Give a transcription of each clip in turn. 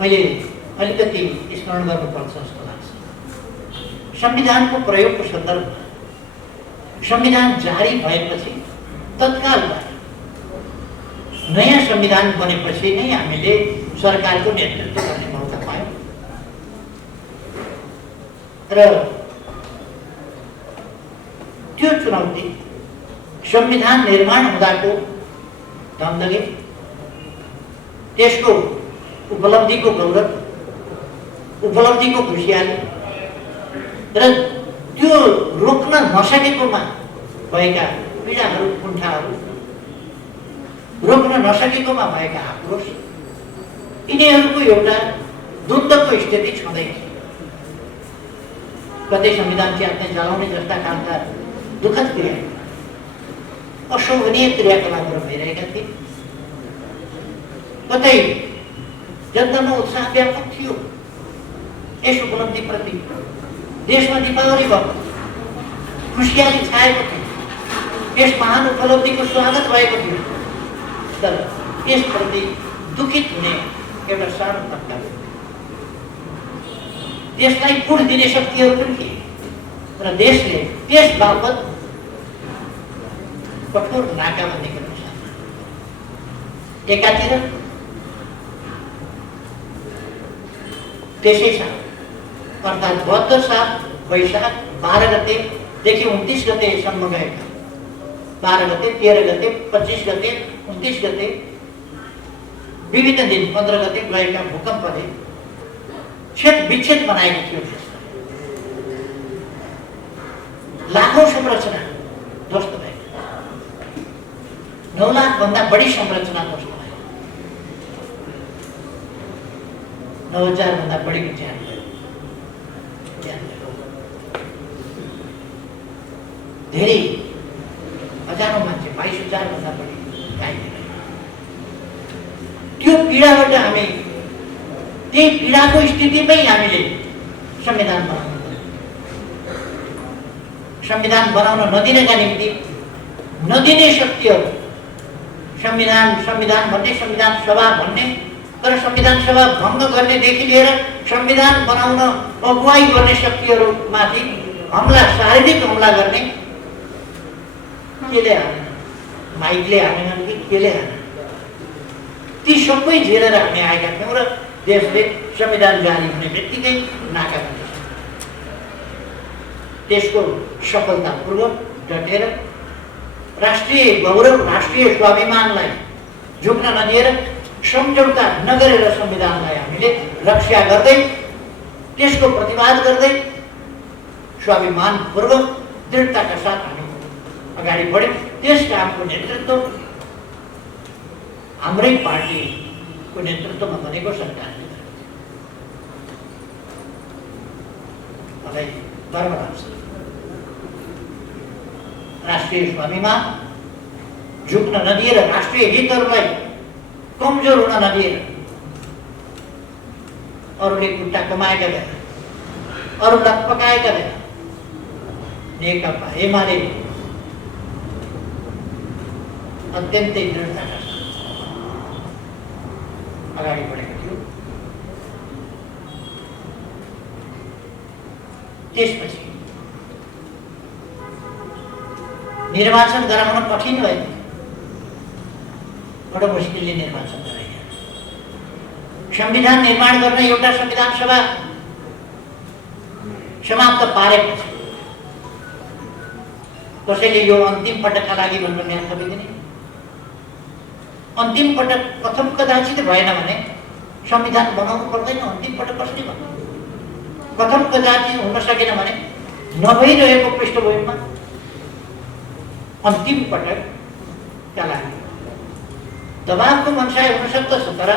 मैले अलिकति स्मरण गर्नुपर्छ जस्तो लाग्छ। संविधानको प्रयोगको सन्दर्भमा संविधान जारी भएपछि तत्कालबाट नयाँ संविधान बनेपछि नै हामीले सरकारको नेतृत्व गर्ने मौका पायौँ र त्यो चुनौती संविधान निर्माण हुँदाको धन्दगे, त्यसको उपलब्धिको गौरव, उपलब्धिको खुसियाली र त्यो रोक्न नसकेकोमा भएका पीडाहरू, कुण्ठाहरू, रोक्न नसकेकोमा भएका आक्रोश, यिनीहरूको एउटा द्वन्द्वको स्थिति छँदै थियो। कतै संविधान च्यात्ने जलाउने जस्ता खालका दुःखद क्रिया, अशोभनीय क्रियाकलापहरू भइरहेका थिए। कतै जनतामा उत्साह व्यापक थियो यस उपलब्धिप्रति। देशमा दीपावली भएको, खुसियाली छाएको थियो, यस महान उपलब्धिको स्वागत भएको थियो। तर यसप्रति दुखित हुने एउटा सानो तबका, देशलाई पुढ दिने शक्तिहरू पनि थिए र देशले त्यस बापत कठोर नाकाबन्दीको एकातिर त्यसै साल अर्थात् 72 साल वैशाख 12 गतेदेखि 29 गतेसम्म गएका 12 गते, 13 गते, 25 गते, 29 गते विभिन्न दिन 15 गते गएका भूकम्पले क्षेत्र विच्छेद बनाएको थियो। लाखौं संरचना ध्वस्त भए, 9 लाख भन्दा बढी संरचना ध्वस्त भए, 9,000 भन्दा बढीको ज्यान भयो। धेरै हजारौं मान्छे, 22,000 भन्दा बढी घाइते भए। त्यो पीडाबाट हामी, त्यही पीडाको स्थितिमै हामीले संविधान बनाउनु पर्यो। संविधान बनाउन नदिनका निम्ति नदिने शक्तिहरू, संविधान भन्ने, संविधान सभा भन्ने, तर संविधान सभा भङ्ग गर्नेदेखि लिएर संविधान बनाउन अगुवाई गर्ने शक्तिहरूमाथि हमला, शारीरिक हमला गर्ने, केले हानेन, माइकले हानेनन् कि केले हानेन, ती सबै झेलेर हामी आएका थियौँ र देशले संविधान जारी हुने बित्तिकै नाकाबन्दी, त्यसको सफलतापूर्वक डटेर राष्ट्रिय गौरव, राष्ट्रिय स्वाभिमानलाई झुक्न नदिएर, सम्झौता नगरेर संविधानलाई हामीले रक्षा गर्दै, त्यसको प्रतिवाद गर्दै स्वाभिमानपूर्वक दृढताका साथ हामी अगाडि बढ्यौँ। त्यस कामको नेतृत्व हाम्रै पार्टीको नेतृत्वमा बनेको सरकारले गर्यो। मलाई गर्व लाग्छ। राष्ट्रिय स्वाभिमान झुक्न नदिएर, राष्ट्रिय हितहरूलाई कमजोर हुन नदिएर, अरूले खुट्टा कमाएका बेला, अरूलाई पकाएका बेला नेकपा एमाले अत्यन्तै दृढताका साथ अगाडि बढेको थियो। त्यसपछि निर्वाचन गराउन कठिन भयो, बडो मुस्किलले निर्वाचन गराइयो। संविधान निर्माण गर्न एउटा संविधान सभा समाप्त पारेपछि कसैले यो अन्तिम पटकका लागि भनेर म्याद थपिदिने, अन्तिम पटक प्रथम कदाचित भएन भने संविधान बनाउनु पर्दैन, अन्तिम पटक कसले भन्नु, प्रथम कदाचित हुन सकेन भने नभइरहेको पृष्ठभूमिमा अन्तिम पटकका लागि दबावको मनसाय हुन सक्दछ। तर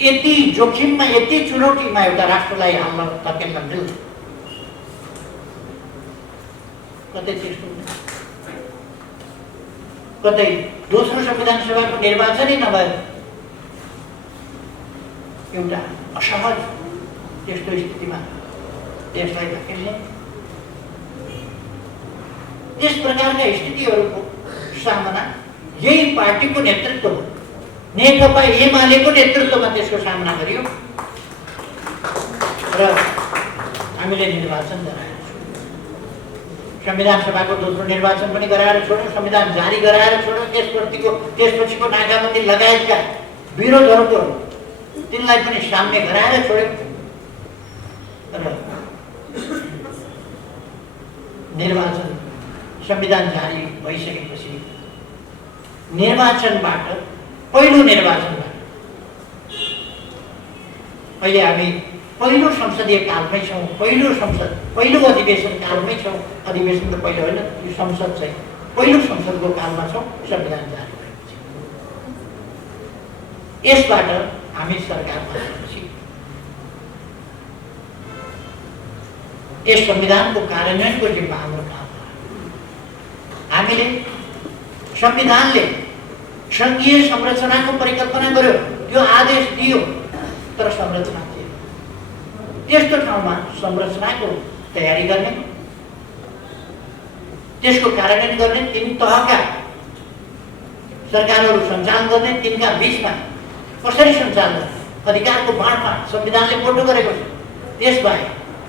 यति जोखिममा, यति चुनौतीमा एउटा राष्ट्रलाई हाल्न सकेन मिल्छ, कतै त्यस्तो हुँदैन। कतै दोस्रो संविधान सभाको निर्वाचनै नभएर एउटा असहज त्यस्तो स्थितिमा देशलाई धकेल्ने, त्यस प्रकारका स्थितिहरूको सामना यही पार्टीको नेतृत्वमा नेकपा एमालेको नेतृत्वमा त्यसको सामना गरियो र हामीले निर्वाचन गराएर संविधान सभाको दोस्रो निर्वाचन पनि गराएर छोड्यौँ, संविधान जारी गराएर छोड्यौँ। त्यसपछिको नाकाबन्दी लगायतका विरोधहरूको तिनलाई पनि सामने गराएर छोड्यौँ र निर्वाचन संविधान जारी भइसकेपछि निर्वाचनबाट पहिलो निर्वाचनबाट अहिले हामी पहिलो संसदीय कालमै छौँ, पहिलो अधिवेशन कालमै छौँ। अधिवेशन त पहिलो होइन, यो संसद चाहिँ पहिलो संसदको कालमा छौँ। संविधान जारी भएपछि यसबाट हामी सरकारमा आएपछि यस संविधानको कार्यान्वयनको जिम्मा हाम्रो काम हो। हामीले संविधानले सङ्घीय संरचनाको परिकल्पना गर्यो, त्यो आदेश दियो, तर संरचना थिएन। त्यस्तो ठाउँमा संरचनाको तयारी गर्ने, त्यसको कार्यान्वयन गर्ने, तीन तहका सरकारहरू सञ्चालन गर्ने, तिनका बीचमा कसरी सञ्चालन गर्ने, अधिकारको बाँडफाँड संविधानले मोटो गरेको छ। त्यसबाहेक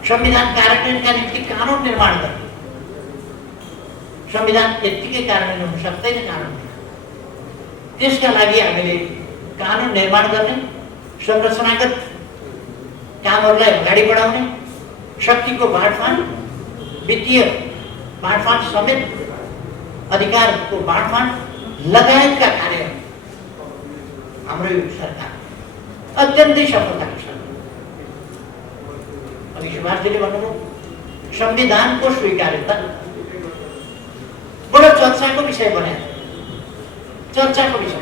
संविधान कार्यान्वयनका निम्ति कानुन निर्माण गर्ने, संविधान त्यत्तिकै कार्यान्वयन हुन सक्दैन कानुन। त्यसका लागि हामीले कानुन निर्माण गर्ने, संरचनागत कामहरूलाई अगाडि बढाउने, शक्तिको बाँडफाँड, वित्तीय बाँडफाँड समेत अधिकारको बाँडफाँड लगायतका कार्य हाम्रो यो सरकार अत्यन्तै सफलताको साथ। अघि सुभाषजीले भन्नुभयो संविधानको स्वीकार्यता बडो चर्चाको विषय बनायो, चर्चाको विषय।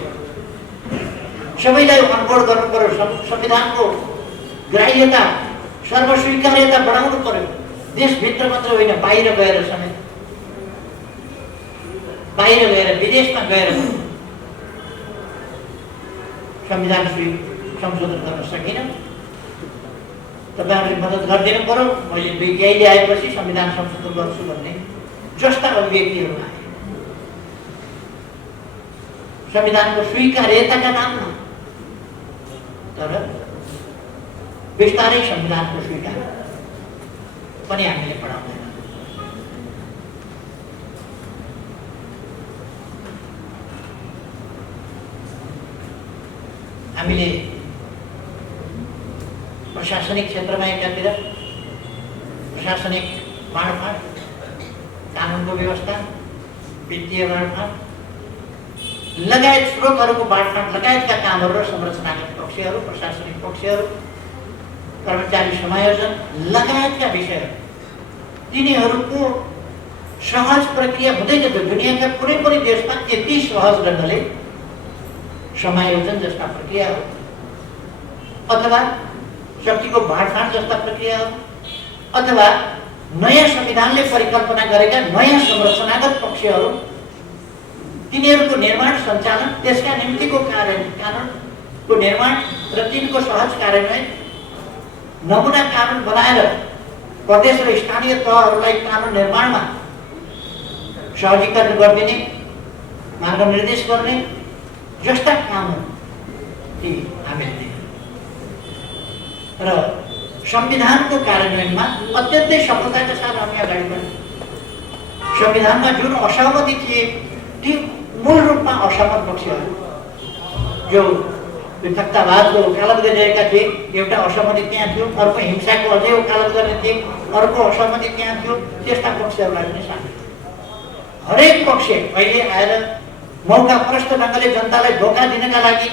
सबैलाई अनबोर्ड गर्नु पर्यो, संविधानको ग्राह्यता सर्वस्वीकार्यता बढाउनु पर्यो। देशभित्र मात्र होइन, बाहिर गएर समेत, बाहिर गएर विदेशमा गएर संविधान संशोधन गर्न सकिन। तपाईँहरूले मद्दत गरिदिनु पर्यो। मैले विज्ञानले आएपछि संविधान संशोधन गर्छु भन्ने जस्ता अभिव्यक्तिहरू आए संविधानको स्वीकार्यताका नाममा, तर बिस्तारै संविधानको स्वीकार पनि हामीले पढाउँदैन। हामीले प्रशासनिक क्षेत्रमा एकातिर प्रशासनिक बाँडफाँड, कानुनको व्यवस्था, वित्तीय बाँडफाँड लगायत स्रोतहरूको बाँडफाँड लगायतका कामहरू र संरचनागत पक्षहरू, प्रशासनिक पक्षहरू, कर्मचारी समायोजन लगायतका विषयहरू, तिनीहरूको सहज प्रक्रिया हुँदैन। त दुनियाँका कुनै पनि देशमा त्यति सहज ढङ्गले समायोजन जस्ता प्रक्रिया हो अथवा शक्तिको बाँडफाँड जस्ता प्रक्रिया हो अथवा नयाँ संविधानले परिकल्पना गरेका नयाँ संरचनागत पक्षहरू, तिनीहरूको निर्माण सञ्चालन, त्यसका निम्तिको कानुनको निर्माण र तिनको सहज कार्यान्वयन, नमुना कानुन बनाएर प्रदेश र स्थानीय तहहरूलाई कानुन निर्माणमा सहजीकरण गरिदिने, मार्गनिर्देश गर्ने जस्ता कामहरू ती हामीले र संविधानको कार्यान्वयनमा अत्यन्तै सफलताका साथ हामी अगाडि बढ्यौँ। संविधानमा जुन असहमति थिए ती मूल रूपमा असहमत पक्षहरू जो पृथकतावादको वकालत गरिरहेका थिए, एउटा असहमति त्यहाँ थियो, अर्को हिंसाको अझै वकालत गर्ने थिए, अर्को असहमति त्यहाँ थियो, त्यस्ता पक्षहरूलाई पनि सामेल। हरेक पक्ष अहिले आएर मौकाप्रस्त ढङ्गले जनतालाई धोका दिनका लागि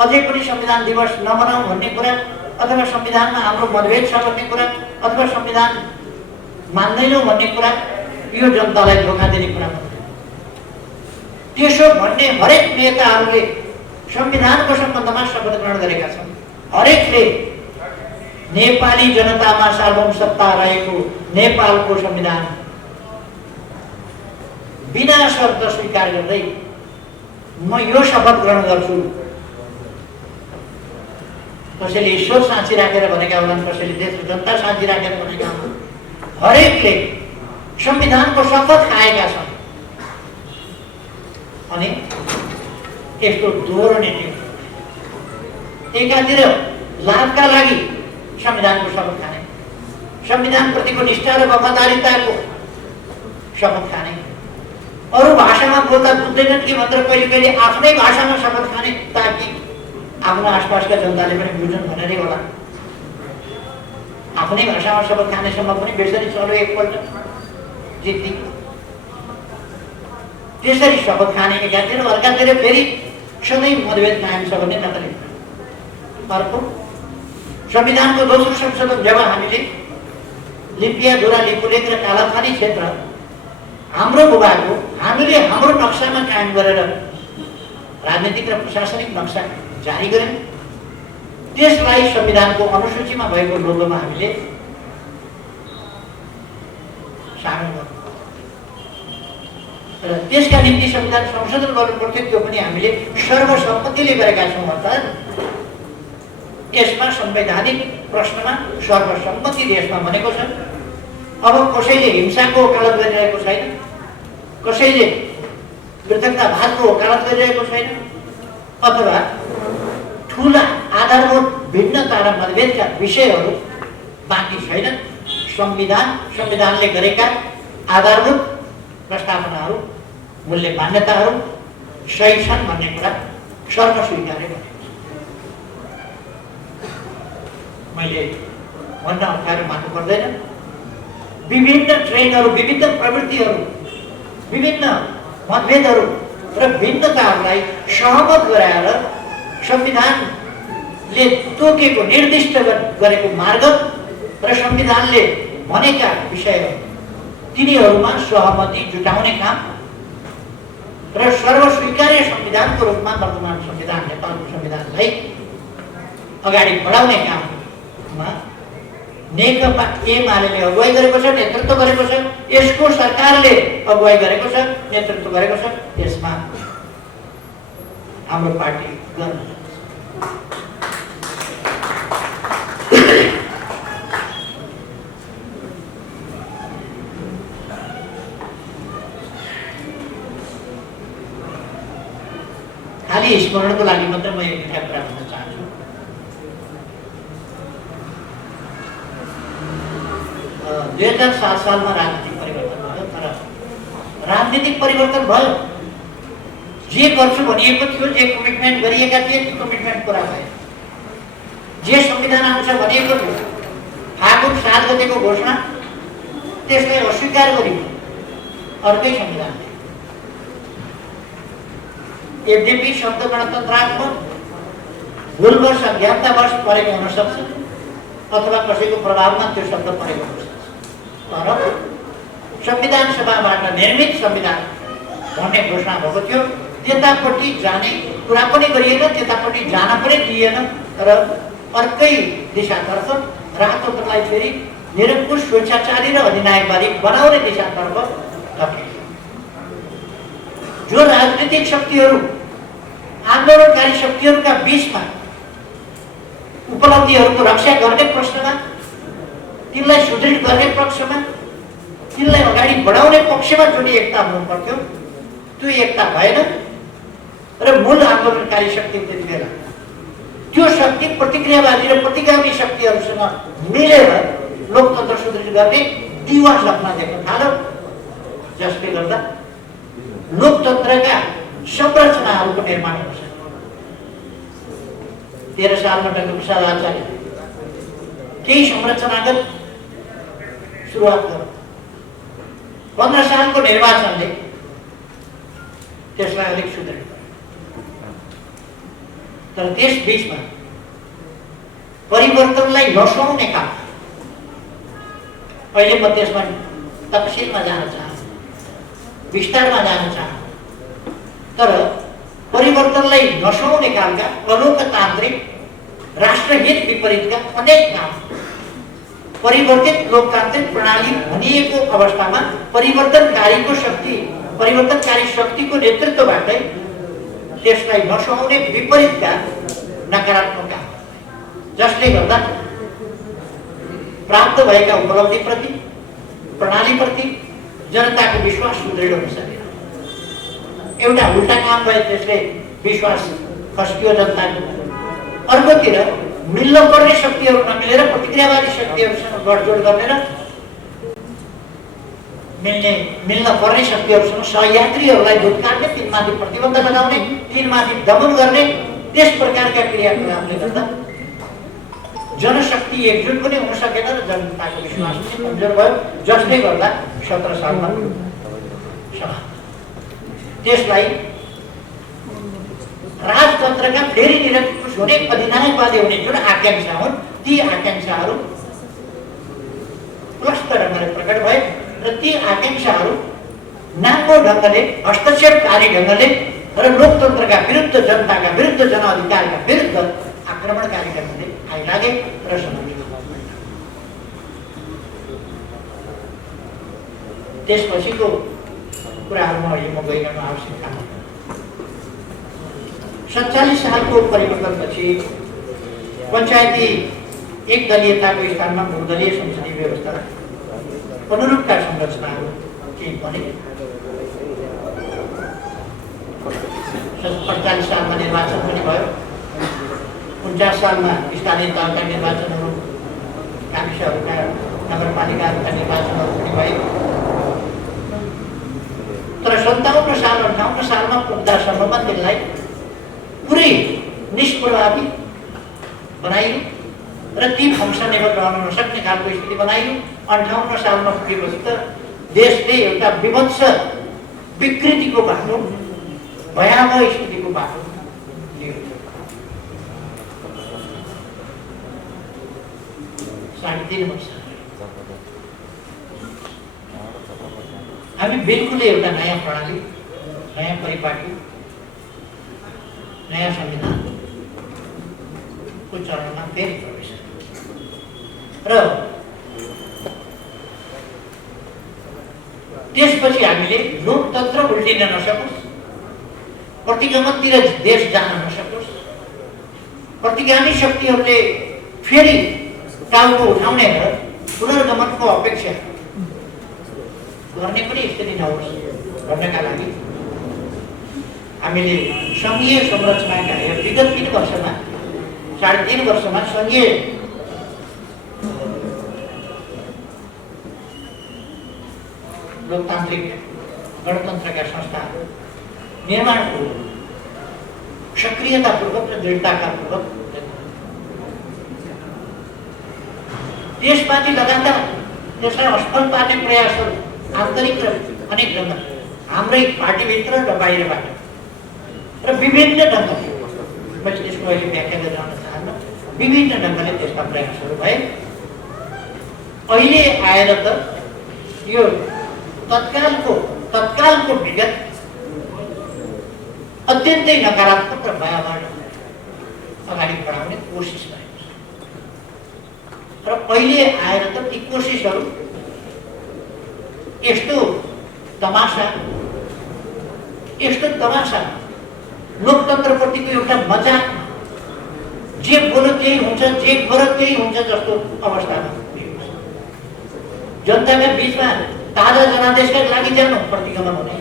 अझै पनि संविधान दिवस नमनाऊ भन्ने कुरा अथवा संविधानमा हाम्रो मतभेद छ भन्ने कुरा अथवा संविधान मान्दैनौँ भन्ने कुरा, यो जनतालाई धोका दिने कुरा मात्रै। त्यसो भन्ने हरेक नेताहरूले संविधानको सम्बन्धमा शपथ ग्रहण गरेका छन्। हरेकले नेपाली जनतामा सार्वभौम सत्ता रहेको नेपालको संविधान बिना शर्त स्वीकार गर्दै म यो शपथ ग्रहण गर्छु। कसैले ईश्वर साँची राखेर भनेका होलान्, कसैले देश र जनता साँची राखेर भनेका होलान्। हरेकले संविधानको शपथ खाएका छन्। अनि यस्तो दोहोरो नीति एकातिर लाभका लागि संविधानको शपथ खाने, संविधान प्रतिको निष्ठा र वफादारीताको शपथ खाने, अरू भाषामा बोल्दा बुझ्दैनन् कि मात्र कहिले कहिले आफ्नै भाषामा शपथ खाने ताकि आफ्नो आसपासका जनताले पनि बुझ्छन् भनेरै होला। आफ्नै भाषामा शपथ खानेसम्म पनि बेसरी चल्यो एकपल्ट जित्ती। त्यसरी शपथ खाने एकातिर, अर्कातिर फेरि सधैँ मतभेद कायम छ भन्ने नतले। अर्को संविधानको दोस्रो संशोधन जब हामीले लिपिया, धुरा, लिपुलेख र कालापानी क्षेत्र हाम्रो भूभागको हामीले हाम्रो नक्सामा कायम गरेर राजनीतिक र प्रशासनिक नक्सा जारी गर्यौँ, त्यसलाई संविधानको अनुसूचीमा भएको लोगोमा हामीले सामेल गर्यौँ र त्यसका निम्ति संविधान संशोधन गर्नुपर्थ्यो। त्यो पनि हामीले सर्वसम्मतिले गरेका छौँ। अर्थात् यसमा संवैधानिक प्रश्नमा सर्वसम्मति देशमा बनेको छ। अब कसैले हिंसाको वकालत गरिरहेको छैन, कसैले पृथकतावादको वकालत गरिरहेको छैन, अथवा ठुला आधारभूत भिन्नता र मतभेदका विषयहरू बाँकी छैनन्। संविधानले गरेका आधारभूत प्रस्तावनाहरू, मूल्य मान्यताहरू सही छन् भन्ने कुरा सर्वस्वीकार्य गरेको छ। मैले भन्न अप्ठ्यारो मान्नु पर्दैन। विभिन्न ट्रेन्डहरू, विभिन्न प्रवृत्तिहरू, विभिन्न मतभेदहरू र भिन्नताहरूलाई सहमत गराएर संविधानले तोकेको, निर्दिष्ट गरेको मार्ग र संविधानले भनेका विषयहरू तिनीहरूमा सहमति जुटाउने काम र सर्वस्वीकार्य संविधानको रूपमा वर्तमान संविधान, नेपालको संविधानलाई अगाडि बढाउने काममा नेकपा एमाले अगुवाई गरेको छ, नेतृत्व गरेको छ। यसको सरकारले अगुवाई गरेको छ, नेतृत्व गरेको छ। यसमा हाम्रो पार्टी गर्न खाली स्मरणको लागि मात्र म एक कुरा भन्न चाहन्छु। दुई 2007 सालमा राजनीतिक परिवर्तन भयो, तर राजनीतिक परिवर्तन भयो, जे गर्छु भनिएको थियो, जे कमिटमेन्ट गरिएका थिए त्यो कमिटमेन्ट पुरा भयो। जे संविधान आउँछ भनिएको थियो, फागुन 7 गतेको घोषणा, त्यसलाई अस्वीकार गरियो अर्कै संविधान। यद्यपि शब्द गणतन्त्रात्मक भूलवश, अज्ञानतावश परेको हुन सक्छ अथवा कसैको प्रभावमा त्यो शब्द परेको हुन सक्छ, तर संविधान सभाबाट निर्मित संविधान भन्ने घोषणा भएको थियो। त्यतापट्टि जाने कुरा पनि गरिएन, त्यतापट्टि जान पनि दिएन र अर्कै दिशातर्फ राजतन्त्रलाई फेरि निरङ्कुश, स्वेच्छाचारी र अधिनायकवादी बनाउने दिशातर्फ लग्यो। जो राजनीतिक शक्तिहरू, आन्दोलनकारी शक्तिहरूका बीचमा उपलब्धिहरूको रक्षा गर्ने प्रश्नमा, तिनलाई सुदृढ गर्ने पक्षमा, तिनलाई अगाडि बढाउने पक्षमा जुन एकता हुनु पर्थ्यो त्यो एकता भएन र मूल आन्दोलनकारी शक्ति त्यति बेला त्यो शक्ति प्रतिक्रियावादी र प्रतिगामी शक्तिहरूसँग मिलेर लोकतन्त्र सुदृढ गर्ने दिवा सपना देख्न थाल्यो, जसले गर्दा लोकतन्त्रका संरचनाहरूको निर्माण हुन्छ। 13 सालमा डाक्टर प्रसाद आचार्य केही संरचनागत सुरुवात गर्यो। 15 सालको निर्वाचनले त्यसलाई अलिक सुदृढ गर्यो। तर त्यस बीचमा परिवर्तनलाई नसुहाउने काम, अहिले म त्यसमा तफसिलमा जान चाहन्छु, विस्तारमा जान चाहन्छु, तर परिवर्तनलाई नसुहाउने कामका अलोकतान्त्रिक, राष्ट्रहित विपरीतका अनेक काम, परिवर्तित लोकतान्त्रिक प्रणाली भनिएको अवस्थामा परिवर्तनकारीको शक्ति, परिवर्तनकारी शक्तिको नेतृत्वबाटै त्यसलाई नसुहाउने विपरीतका नकारात्मक काम, जसले गर्दा प्राप्त भएका उपलब्धिप्रति, प्रणालीप्रति जनताको विश्वास सुदृढ हुन सकेन। एउटा उल्टा काम भए त्यसले विश्वास खस्कियो जनताको। अर्को अर्कोतिर मिल्न पर्ने शक्तिहरू नमिलेर प्रतिक्रियावादी शक्तिहरूसँग गठजोड गर्ने र मिल्न पर्ने शक्तिहरूसँग सहयात्रीहरूलाई धुत्काट्ने, तिनमाथि प्रतिबन्ध लगाउने, तिनमाथि दमन गर्ने, त्यस प्रकारका क्रियाकलापले गर्दा जनशक्ति एकजुट पनि हुन सकेन र जनताको विश्वास पनि कमजोर भयो, जसले गर्दा 17 सालमा त्यसलाई राजतन्त्रका फेरि निरङ्कुश हुने, अधिनायकवादी हुने जुन आकांक्षा हुन्, ती आकांक्षाहरू स्पष्ट ढङ्गले प्रकट भए र ती आकांक्षाहरू नाङ्गो ढङ्गले, हस्तक्षेपकारी ढङ्गले र लोकतन्त्रका विरुद्ध, जनताका विरुद्ध, जनअधिकारका विरुद्ध आक्रमणकारी ढङ्गले आइलागे र समाप्त। त्यसपछिको कुराहरूमा अहिले म गइरहनु आवश्यक छैन। 47 सालको परिवर्तनपछि पञ्चायती एक दलीयताको स्थानमा बहुदलीय संसदीय व्यवस्था अनुरूपका संरचनाहरू केही बने। 47 सालमा निर्वाचन पनि भयो। 49 सालमा स्थानीय तहका निर्वाचनहरू, गाविसहरूका, नगरपालिकाहरूका निर्वाचनहरू पनि भए। तर 57 साल 58 सालमा पुग्दासम्ममा त्यसलाई पुरै निष्प्रभावी बनाइयो र ती फङ्सनेबल रहन नसक्ने खालको स्थिति बनाइयो। 58 सालमा पुगेपछि त देशले एउटा विभत्स विकृतिको बाटो, भयावह स्थितिको बाटो लियो। 3.5 वर्ष हामी बिल्कुलै एउटा नयाँ प्रणाली, नयाँ परिपाटी, नयाँ संविधानको चरणमा फेरि प्रवेश र त्यसपछि हामीले लोकतन्त्र उल्टिन नसकोस्, प्रतिगमनतिर देश जान नसकोस्, प्रतिगामी शक्तिहरूले फेरि टाउको उठाउने र पुनर्गमनको अपेक्षा गर्ने पनि स्थिति नहोस् भन्नका लागि हामीले सङ्घीय संरचनाका विगत 3 वर्षमा, 3.5 वर्षमा सङ्घीय लोकतान्त्रिक गणतन्त्रका संस्थाहरू निर्माणको सक्रियतापूर्वक र दृढतापूर्वक देशमाथि लगातार त्यसलाई असफल पार्ने प्रयासहरू आन्तरिक र अनेक ढङ्ग, हाम्रै पार्टीभित्र र बाहिरबाट र विभिन्न ढङ्गले, मैले त्यसको अहिले व्याख्या गर्न चाहन्न, विभिन्न ढङ्गले त्यसका प्रयासहरू भए। अहिले आएर त यो तत्कालको विगत अत्यन्तै नकारात्मक र भयावह अगाडि बढाउने कोसिस भएको छ र अहिले आएर त ती कोसिसहरू यस्तो तमासा लोकतन्त्रप्रतिको एउटा मजाक, जे बोल्यो त्यही हुन्छ, जे गर्यो त्यही हुन्छ जस्तो अवस्थामा जनताका बीचमा ताजा जनादेशका लागि जानु, प्रतिगमन हुने,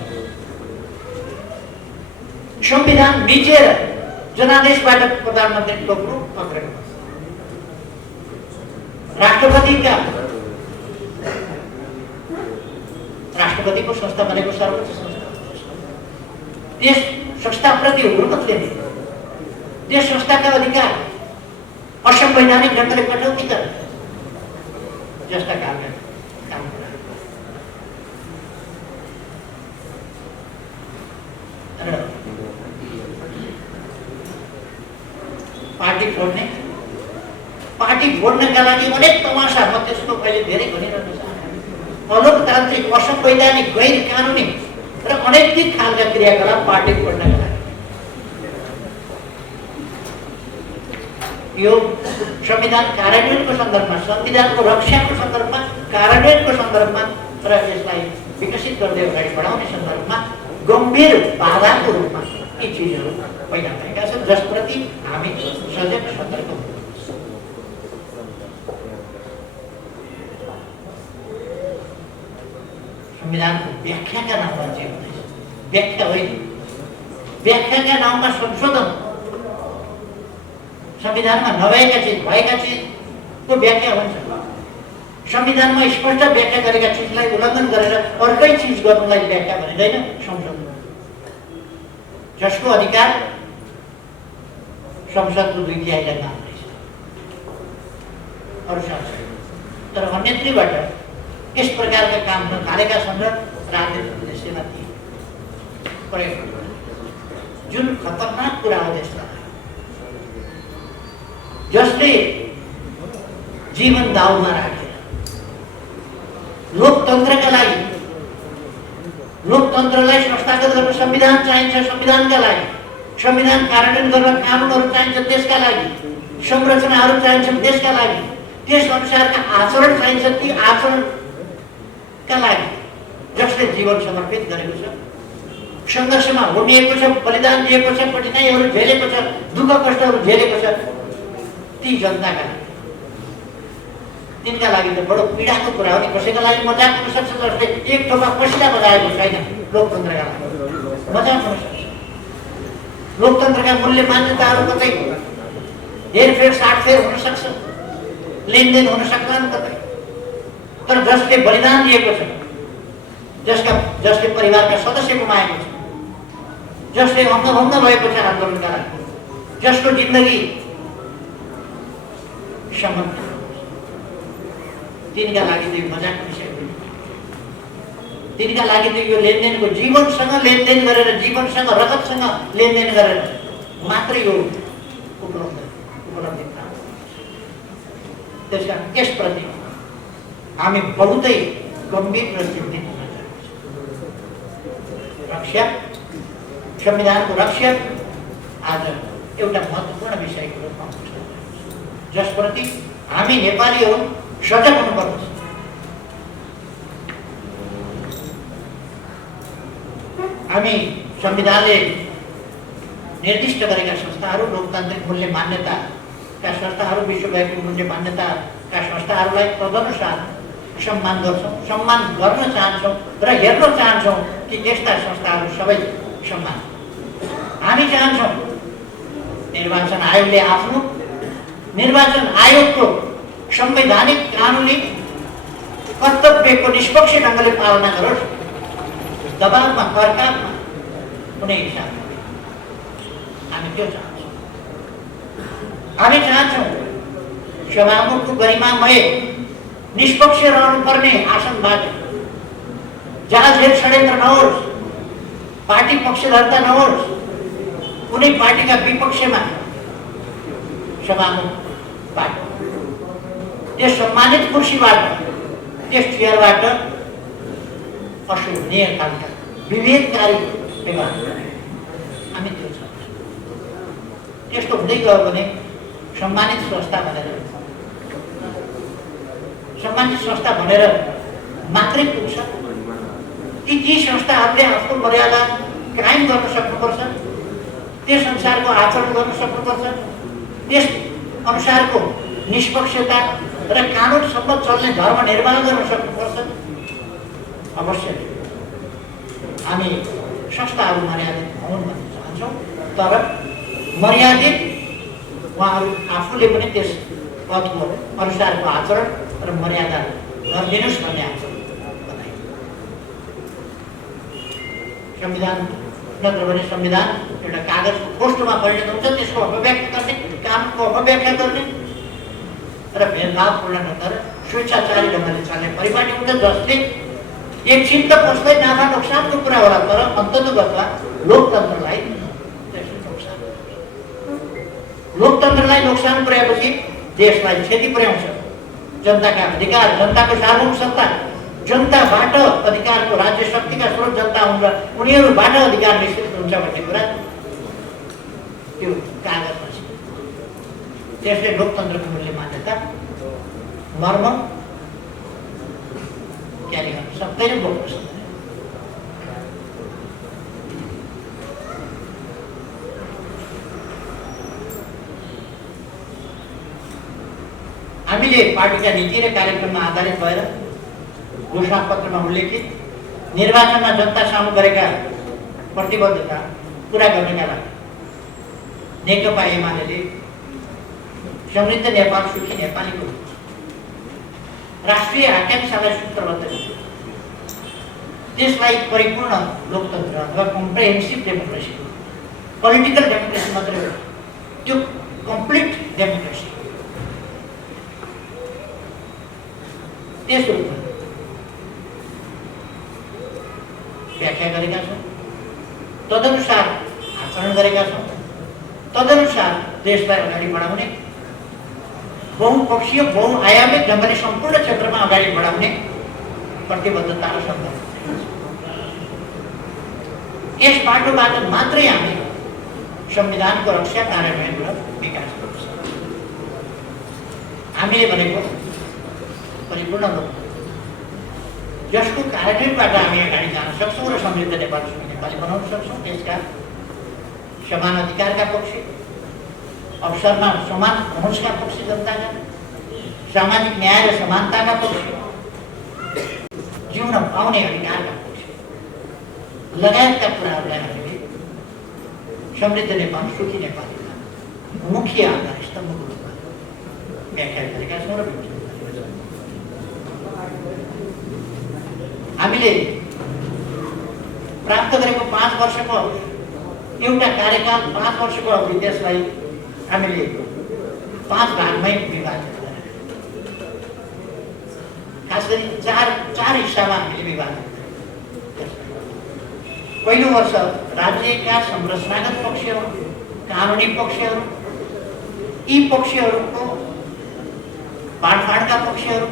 संविधान मिचेर जनादेशबाट प्रधानमन्त्री टोक्नु, अग्रगमन, राष्ट्रपतिको संस्था भनेको सर्वोच्च संस्था, त्यस संस्थाप्रति हुर्मत लिने, त्यस संस्थाका अधिकार असंवैधानिक ढङ्गले कटौती गर्ने जस्ता काम र पार्टी फोड्नका लागि अनेक तमासा, म त्यसको अहिले धेरै भनिरहनु चाहन्छु, अलोकतान्त्रिक, असंवैधानिक, गैर कानुनी र अनैतिक खालका क्रियाकलाप पार्टी फोड्नका लागि यो संविधान कार्यान्वयनको सन्दर्भमा, संविधानको रक्षाको सन्दर्भमा, कार्यान्वयनको सन्दर्भमा र यसलाई विकसित गर्दै अगाडि बढाउने सन्दर्भमा गम्भीर बाधाको रूपमा यी चिजहरू पैदा भएका छन्, जसप्रति हामी सजग सतर्क हुनुपर्छ। संविधानको व्याख्याका नाममा जे हुँदैछ, व्याख्या होइन, व्याख्याका नाममा संशोधन, संविधानमा नभएका चिज भएका चिजको व्याख्या हुन्छ। संविधानमा स्पष्ट व्याख्या गरेका चिजलाई उल्लङ्घन गरेर अर्कै चिज गर्नुलाई व्याख्या भनिँदैन संसद, जसको अधिकार संसदको 2/3 नाम रहेछ अरू सांसद। तर अन्यत्रीबाट यस प्रकारका काम थालेका छन् र राजनीतिक उद्देश्यमा ती प्रयोग जुन खतरनाक कुरा हो देशमा, जसले जीवन दाउमा राखेर लोकतन्त्रलाई संस्थागत गर्न संविधान चाहिन्छ, संविधानका लागि संविधान कार्यान्वयन गर्न कानुनहरू चाहिन्छ, त्यसका लागि संरचनाहरू चाहिन्छ, त्यसका लागि त्यस अनुसारका आचरण चाहिन्छ, ती आचरणका लागि जसले जीवन समर्पित गरेको छ, सङ्घर्षमा होमिएको छ, बलिदान दिएको छ, कठिनाइहरू झेलेको छ, दुःख कष्टहरू झेलेको छ, ती जनताका लागि तिनका लागि त बडो पीडाको कुरा हो नि। कसैका लागि मजाक हुन सक्छ, जसले एक थोपा पसिना बजाएको छैन लोकतन्त्रका लागि मजाक हुन सक्छ। लोकतन्त्रका मूल्य मान्यताहरू कतै हेरफेर साटफेर हुन सक्छ, लेनदेन हुन सक्छन् कतै, तर जसले बलिदान दिएको छ, जसले परिवारका सदस्य गुमाएको छ, जसले अङ्गभङ्ग भएको छ आन्दोलनका लागि, जसको जिन्दगी समर्पित, तिनका लागि त यो मजाकको विषय होइन। तिनका लागि त यो लेनदेनको जीवनसँग लेनदेन गरेर, जीवनसँग रगतसँग लेनदेन गरेर मात्रै यो उपलब्धि प्राप्त। त्यसकारण यसप्रति हामी बहुतै गम्भीर र चिन्तित हुन चाहन्छौँ। रक्षक, संविधानको रक्षक आज एउटा महत्त्वपूर्ण विषयको रूपमा उठ्न जान्छ, जसप्रति हामी नेपालीहरू सजग हुनुपर्छ। हामी संविधानले निर्दिष्ट गरेका संस्थाहरू, लोकतान्त्रिक मूल्य मान्यताका संस्थाहरू, विश्वव्यापी मूल्य मान्यताका संस्थाहरूलाई तदनुसार सम्मान गर्छौँ, सम्मान गर्न चाहन्छौँ र हेर्न चाहन्छौँ कि यस्ता संस्थाहरू सबै सम्मान। हामी चाहन्छौँ निर्वाचन आयोगले आफ्नो निर्वाचन आयोगको संवैधानिक कानुनी कर्तव्यको निष्पक्ष ढङ्गले पालना गरोस्, दबावमा कर्कापमा कुनै हिसाब हामी त्यो चाहन्छौँ। हामी चाहन्छौँ सभामुखको गरिमामय निष्पक्ष रहनुपर्ने आसनबाट जालझेल षड्यन्त्र नहोस्, पार्टी पक्षधरता नहोस्, कुनै पार्टीका विपक्षमा सभामुखबाट त्यस सम्मानित कुर्सीबाट, त्यस चेयरबाट अशोभनीय खालका विभेदकारी व्यवहार हामी त्यो चाहन्छौँ। त्यस्तो हुँदै गयो भने सम्मानित संस्था भनेर मात्रै पुग्छ कि ती संस्थाहरूले आफ्नो मर्यादा कायम गर्न सक्नुपर्छ, त्यस अनुसारको आचरण गर्न सक्नुपर्छ, त्यस अनुसारको निष्पक्षता र कानुन सम्मत चल्ने धर्म निर्वाह गर्न सक्नुपर्छ। अवश्य हामी संस्थाहरू मर्यादित हुन् भन्न चाहन्छौँ, तर मर्यादित उहाँहरू आफूले पनि त्यस पदको अनुसारको आचरण र मर्यादा गरिदिनुहोस् भन्ने आचरण बताइ। संविधान नत्र भने संविधान एउटा कागजको खोस्टोमा परिणत हुन्छ, त्यसको अपव्याख्या गर्ने, कानुनको अपव्याख्या गर्ने र भेदभावपूर्ण नगरेर स्वेच्छाचारी ढङ्गले चल्ने परिपाटी हुन्छ, जसले एकछिन त कसलाई नाफा नोक्सानको कुरा होला, तर अन्ततोगतमा लोकतन्त्रलाई नोक्सान पुर्याएपछि देशलाई क्षति पुर्याउँछ। जनताका अधिकार, जनताको सार्वभौम सत्ता, जनताबाट अधिकारको राज्य शक्तिका स्रोत जनता हुन् र उनीहरूबाट अधिकार निश्चित हुन्छ भन्ने कुरा त्यो कागजमा छ। त्यसले लोकतन्त्रको मूल्य मान्यता मर्म क्यारी गर्न सक्दैन, बोक्न सक्दैन। हामीले पार्टीका नीति र कार्यक्रममा आधारित भएर घोषणापत्रमा उल्लेखित निर्वाचनमा जनता सामु गरेका प्रतिबद्धता पुरा गर्नका लागि नेकपा एमाले समृद्ध नेपाल सुखी नेपालीको राष्ट्रिय आकांक्षालाई सूत्रबद्ध गर्दै देशलाई परिपूर्ण लोकतन्त्र अथवा कम्प्रिहेन्सिभ डेमोक्रेसी, पोलिटिकल डेमोक्रेसी मात्रै हो, त्यो कम्प्लिट डेमोक्रेसी त्यसको रूपमा व्याख्या गरेका छौँ, तदनुसार आचरण गरेका छौँ, तदनुसार देशलाई अगाडि बढाउने, बहुपक्षीय बहुआयामिक ढङ्गले सम्पूर्ण क्षेत्रमा अगाडि बढाउने प्रतिबद्धता र सङ्कल्प। यस बाटोबाट मात्रै हामी संविधानको रक्षा, कार्यान्वयन र विकास गर्छ। हामीले भनेको परिपूर्ण लोकतन्त्र जसको कार्यान्वयनबाट हामी अगाडि जान सक्छौँ र समृद्ध नेपाल सुखी नेपाली बनाउन सक्छौँ। त्यसका समान अधिकारका पक्षी, अवसरमा समान पहुँचका पक्षी जनताका, सामाजिक न्याय र समानताका पक्षी, जिउन पाउने अधिकारका पक्षी लगायतका कुराहरूलाई हामीले समृद्ध नेपाल सुखी नेपालीका मुख्य आधार स्तम्भको रूपमा व्याख्या गरेका छौँ र हामीले प्राप्त गरेको 5 वर्षको एउटा कार्यकाल, 5 वर्षको अवधि देशलाई हामीले 5 भागमै विभाजित गरेका, खास गरी चार हिस्सामा हामीले विभाजित गरेका। पहिलो वर्ष राज्यका संरचनागत पक्षहरू, कानुनी पक्षहरू, यी पक्षहरूको बाँडफाँडका पक्षहरू,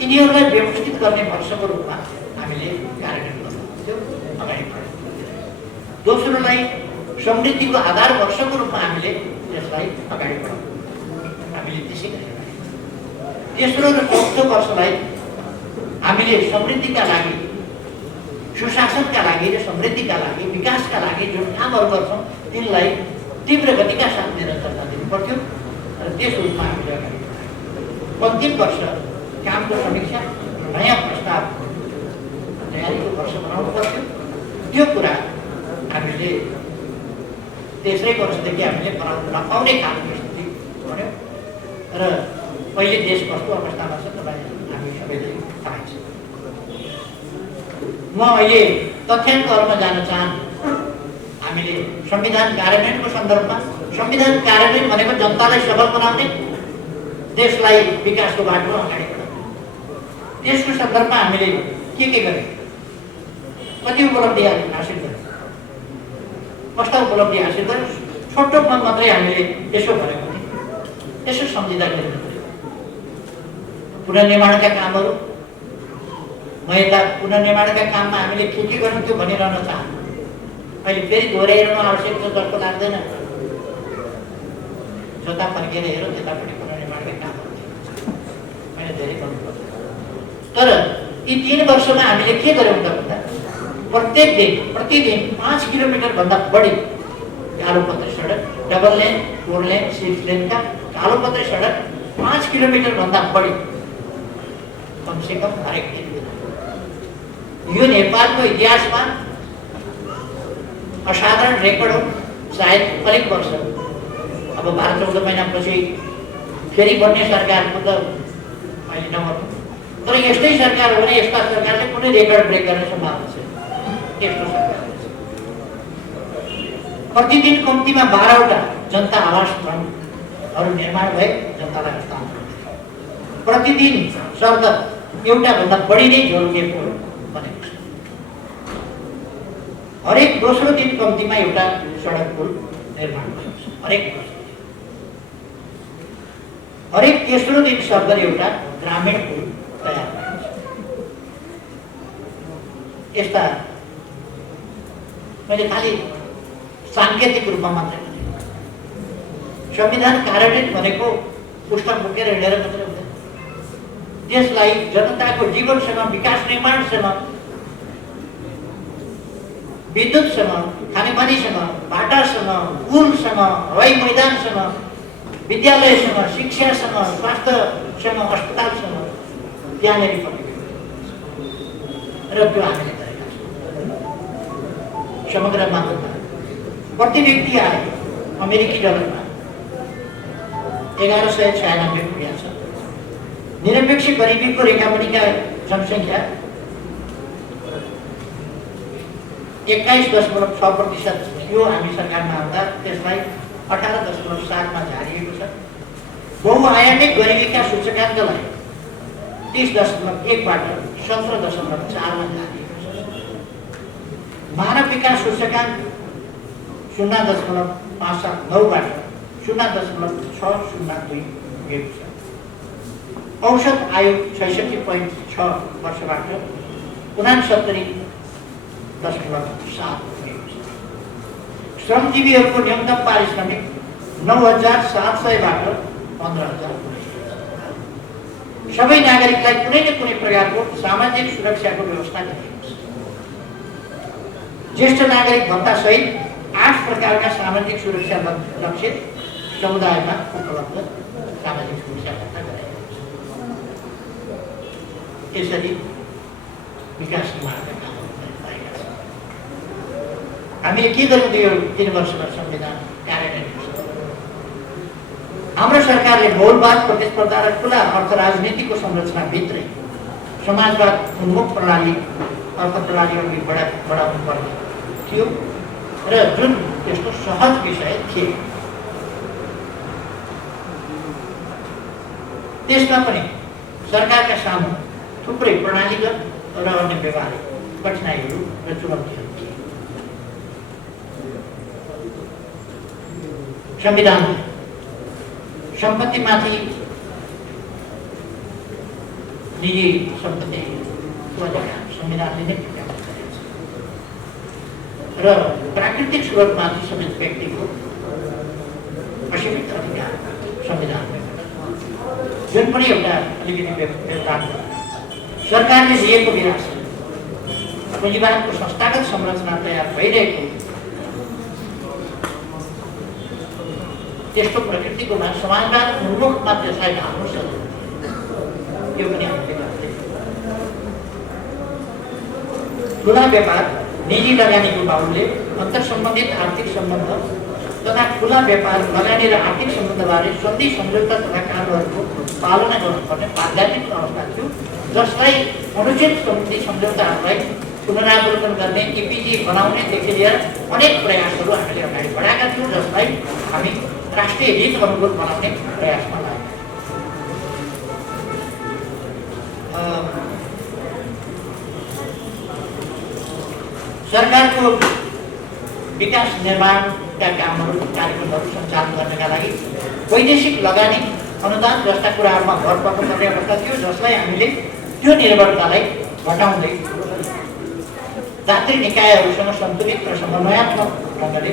यिनीहरूलाई व्यवस्थित गर्ने वर्षको रूपमा हामीले कार्यान्वयन गर्नुपर्थ्यो, अगाडि बढ्यो। दोस्रोलाई समृद्धिको आधार वर्षको रूपमा हामीले त्यसलाई अगाडि बढाउँ, हामीले त्यसै गरेका। तेस्रो र चौथो वर्षलाई हामीले समृद्धिका लागि, सुशासनका लागि र समृद्धिका लागि, विकासका लागि जुन कामहरू गर्छौँ तिनलाई तीव्र गतिका साथ निरन्तरता दिनुपर्थ्यो र त्यस रूपमा हामीले अगाडि बढायौँ। अन्तिम वर्ष कामको समीक्षा, नयाँ प्रस्ताव तयारीको वर्ष बनाउनु पर्थ्यो। त्यो कुरा हामीले तेस्रै वर्षदेखि हामीले बनाउन नपाउने खालको स्थिति बन्यो र अहिले देश कस्तो अवस्थामा छ तपाईँ हामी सबैले थाहा छ। म अहिले तथ्याङ्कहरूमा जान चाहन्छु। हामीले संविधान कार्यान्वयनको सन्दर्भमा, संविधान कार्यान्वयन भनेको जनतालाई सबल बनाउने, देशलाई विकासको बाटोमा अगाडि बढाउने, त्यसको सन्दर्भमा हामीले के गरे, कति उपलब्धि हासिल गर्यो, कस्ता उपलब्धि हासिल गर्यो, छोटोमा मात्रै हामीले यसो गरेको थियौँ, यसो सम्झिँदा गर्नु पर्यो। पुनर्निर्माणका कामहरू, म यता पुनर्निर्माणका काममा हामीले के गर्नु त्यो भनिरहन चाहन्छु। अहिले फेरि दोहोऱ्याइरहनु आवश्यक छ जस्तो लाग्दैन। जता फर्केर हेरौँ त्यतापट्टि पुनर्निर्माणका कामहरू मैले धेरै गर्नुपर्छ। तर यी 3 वर्षमा हामीले के गर्यौँ त भन्दा प्रतिदिन 5 किलोमिटरभन्दा बढी कालोपत्री सडक, डबल लेन, 4 लेन, 6 लेनका कालोपत्री सडक 5 किलोमिटरभन्दा बढी कमसेकम हरेक दिन। यो नेपालको इतिहासमा असाधारण रेकर्ड हो। सायद अलिक वर्ष, अब 12-14 महिनापछि फेरि बन्ने सरकारको त अहिले नभनौँ, तर यस्तै सरकार हो भने यस्ता सरकारले कुनै रेकर्ड ब्रेक गर्ने सम्भावना छैन। यस्तो सरकार प्रतिदिन कम्तीमा 12वटा जनता आवास भवनहरू निर्माण भए जनतालाई हस्तान्तरण, प्रतिदिन सर्वत एउटा भन्दा बढी नै जोडिने पुल बनेको छ। हरेक दोस्रो दिन कम्तीमा एउटा सडक पुल निर्माण भएको छ। हरेक तेस्रो दिन सर्वत एउटा ग्रामीण पुल तयार भएको छ। यस्ता मैले खालि साङ्केतिक रूपमा मात्रै भनेको। संविधान कार्यान्वयन भनेको पुस्तक बोकेर हिँडेर मात्रै हुँदैन। देशलाई जनताको जीवनसँग, विकास निर्माणसँग, विद्युतसँग, खानेपानीसँग, बाटासँग, पुलसँग, हवाई मैदानसँग, विद्यालयसँग, शिक्षासँग, स्वास्थ्यसँग, अस्पतालसँग त्यहाँनिर पुगेको र त्यो हामीले गरेका छौँ। समग्र मात्रामा प्रति व्यक्ति आए अमेरिकी डलरमा 1196 पुगेको छ। निरपेक्ष गरिबीको रेखामुनिका जनसङ्ख्या 21.6% थियो हामी सरकारमा आउँदा, त्यसलाई 18.7 मा झारिएको छ। बहुआयामिक गरिबीका सूचकाङ्कलाई 30.1 बाट 17.4 मा झारिएको छ। मानव विकास सूचकाङ्क 0.579 बाट 0.602 पुगेको छ। औसत आयु 66.6 वर्षबाट 69.7 पुगेको छ। श्रमजीवीहरूको न्यूनतम पारिश्रमिक 9,700 बाट 15,000 पुगेको छ। सबै नागरिकलाई कुनै न कुनै प्रकारको सामाजिक सुरक्षाको व्यवस्था गरिएको छ। ज्येष्ठ नागरिक भत्ता सहित 8 प्रकारका सामाजिक सुरक्षा लक्षित समुदायमा उपलब्ध सामाजिक सुरक्षा भत्ता गराइएको छ। यसरी विकास निर्माणका कामहरू भएका छन्। हामीले के गर्नु यो 3 वर्षमा संविधान कार्यान्वयन गर्छ। हाम्रो सरकारले बहुलवाद, प्रतिस्पर्धा र खुला अर्थ राजनीतिको संरचनाभित्रै समाजवाद उन्मुख प्रणाली अर्थ प्रणाली अघि बढाउनु पर्ने थियो र जुन त्यस्तो सहज विषय थिए त्यसमा पनि सरकारका सामु थुप्रै प्रणालीगत र अन्य व्यवहारिक कठिनाइहरू र चुनौतीहरू थिए। संविधानले सम्पत्तिमाथि निजी सम्पत्तिको अधिकार संविधानले नै प्रकाश गरेको छ र प्राकृतिक स्रोतमाथि समेत व्यक्तिको असीमित अधिकार संविधानले जुन पनि एउटा अलिकति व्यवधान सरकारले लिएको विरासत पुँजीवादको संस्थागत संरचना तयार भइरहेको त्यस्तो प्रकृतिको समाजवाद उन्मुखमा त्यसलाई ढाल्नु सक्छ। यो पनि हामीले गर्दै खुला व्यापार, निजी लगानीको बाहुल्य, अन्तर सम्बन्धित आर्थिक सम्बन्ध तथा खुला व्यापार, लगानी र आर्थिक सम्बन्धबारे सन्धि सम्झौता तथा कानुनहरूको पालना गर्नुपर्ने बाध्यतात्मक अवस्था थियो, जसलाई अनुचित सन्धि सम्झौताहरूलाई पुनरावलोकन गर्ने, इपिजी बनाउनेदेखि लिएर अनेक प्रयासहरू हामीले अगाडि बढाएका थियौँ, जसलाई हामी राष्ट्रिय हित अनुकूल बनाउने प्रयासमा लाग्यौँ। सरकारको विकास निर्माणका कामहरू कार्यक्रमहरू सञ्चालन गर्नका लागि वैदेशिक लगानी अनुदान जस्ता कुराहरूमा भर पर्नुपर्ने अवस्था थियो, जसलाई हामीले त्यो निर्भरतालाई घटाउँदै जातीय निकायहरूसँग सन्तुलित र समन्वयात्मक ढङ्गले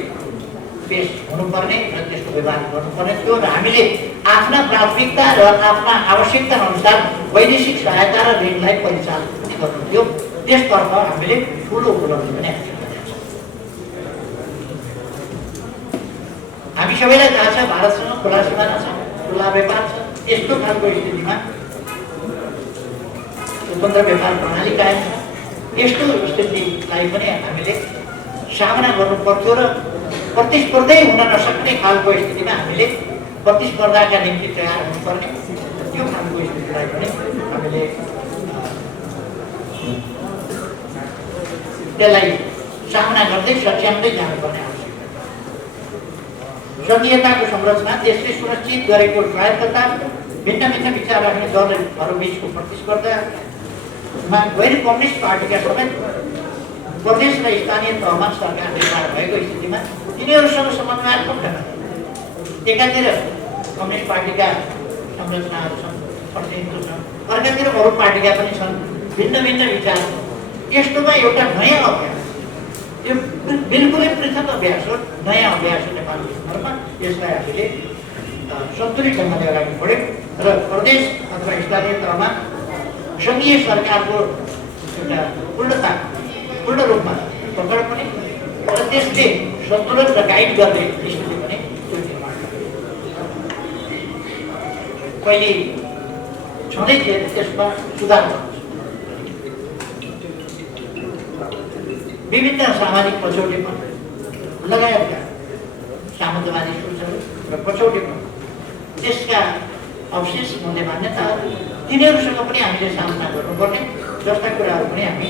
पेश हुनुपर्ने र त्यसको व्यवहार गर्नुपर्ने थियो र हामीले आफ्ना प्राथमिकता र आफ्ना आवश्यकता अनुसार वैदेशिक सहायता र ऋणलाई परिचालन पनि गर्नु थियो। त्यसतर्फ हामीले ठुलो उपलब्धि पनि हासिल गरेका छौँ। हामी सबैलाई थाहा छ भारतसँग खुला सिमाना छ, खुला व्यापार छ। यस्तो खालको स्थितिमा स्वतन्त्र व्यापार प्रणाली कायम छ। यस्तो स्थितिलाई पनि हामीले सामना गर्नु पर्थ्यो र प्रतिस्पर्धै हुन नसक्ने खालको स्थितिमा हामीले प्रतिस्पर्धाका निम्ति तयार हुनुपर्ने त्यो खालको स्थितिलाई पनि हामीले त्यसलाई सामना गर्दै सच्याउँदै जानुपर्ने आवश्यकता छ। सङ्घीयताको संरचना, देशले सुरक्षित गरेको स्वायत्तता, भिन्न भिन्न विचार राख्ने दलहरूबीचको प्रतिस्पर्धामा गैर कम्युनिस्ट पार्टीका समेत प्रदेश र स्थानीय तहमा सरकार निर्माण भएको स्थितिमा तिनीहरूसँग समन्वयात्मक ढङ्गले एकातिर कम्युनिस्ट पार्टीका संरचनाहरू छन्, प्रतिनिधित्व छन्, अर्कातिर अरू पार्टीका पनि छन्, भिन्न भिन्न विचार। यस्तोमा एउटा नयाँ अभ्यास, यो बिल्कुलै पृथक अभ्यास हो, नयाँ अभ्यास हो नेपाली सन्दर्भमा। यसलाई हामीले सन्तुलित ढङ्गले अगाडि बढ्यौँ र प्रदेश अथवा स्थानीय तहमा सङ्घीय सरकारको एउटा पूर्ण रूपमा पकड पनि र त्यसले सन्तुलन र गाइड गर्ने स्थिति पनि त्यो निर्माण पहिले छँदै थिए, त्यसमा सुधार गर्नु। विभिन्न सामाजिक पछौटेपन लगायतका सामन्तवादी सोचहरू र पछौटेपन त्यसका अवशेष मूल्य मान्यताहरू तिनीहरूसँग पनि हामीले सामना गर्नुपर्ने जस्ता कुराहरू पनि हामी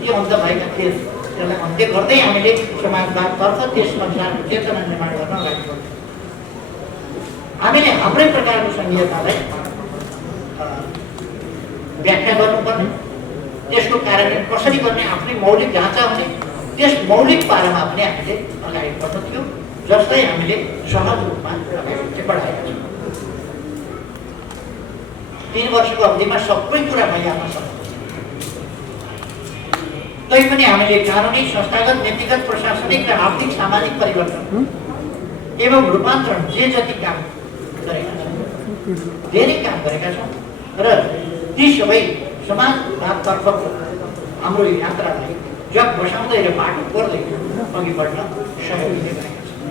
ती अन्त भएका थिए त्यसलाई अन्त्य गर्दै हामीले समाजवादतर्फ देश संसारको चेतना निर्माण गर्न अगाडि बढ्छौँ। हामीले हाम्रै प्रकारको सङ्घीयतालाई व्याख्या गर्नुपर्ने, त्यसको कार्यान्वयन कसरी गर्ने आफ्नै मौलिक ढाँचा हुने, त्यस मौलिक पारामा पनि हामीले अगाडि बढ्नु थियो, जसलाई हामीले सहज रूपमा अगाडि बढाएका छौँ। 3 वर्षको अवधिमा सबै कुरा भइहाल्न सक्छ, तैपनि हामीले कानुनी, संस्थागत, नीतिगत, प्रशासनिक र आर्थिक सामाजिक परिवर्तन एवं रूपान्तरण जे जति काम गरेका छौँ, धेरै काम गरेका छौँ र ती सबै समाजवादतर्फको हाम्रो यात्रालाई जग बसाउँदै र बाटो कोर्दै अघि बढ्न सहयोग दिइरहेका छौँ।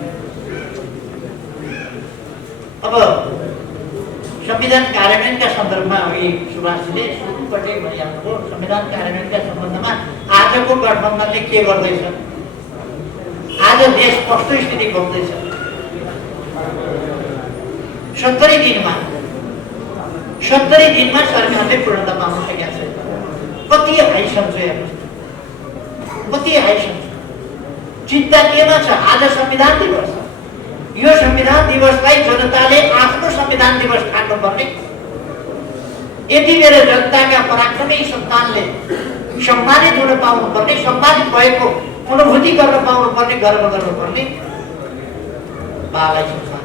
अब संविधान कार्यान्वयनका सन्दर्भमा अघि सुभाषजीले सुरुबाटै भनिहाल्नुभयो, संविधान कार्यान्वयनका सम्बन्धमा आजको गठबन्धनले के गर्दैछ, आज देश कस्तो स्थिति भोग्दैछ। 70 दिनमा सरकारले पूर्णता पाउन सकेका छैन। कति हाइसम्म छ हेर्नुहोस्, कति हाइसम्म छ। चिन्ता केमा छ? आज संविधान दिवस, यो संविधान दिवसलाई जनताले आफ्नो संविधान दिवस ठान्नुपर्ने, यति बेर जनताका पराक्रमी सन्तानले सम्मानित हुन पाउनुपर्ने, सम्मानित भएको अनुभूति गर्न पाउनुपर्ने, गर्व गर्नुपर्ने, बालाई सम्मान,